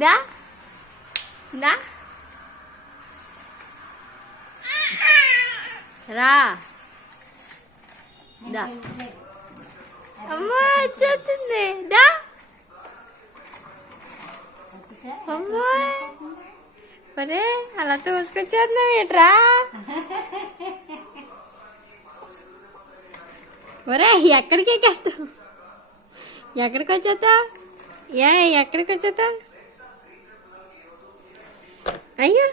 దా దా రా దా అమ్మా వచ్చేస్తుంది దా అమ్మా ఒరే అలా తోసుకొచ్చేస్తున్నావు ఏట్రా ఒరే ఎక్కడికి ఎక్కేస్తావు ఎక్కడికి వచ్చేస్తావు ఎక్కడికి వచ్చేస్తావు అయ్యో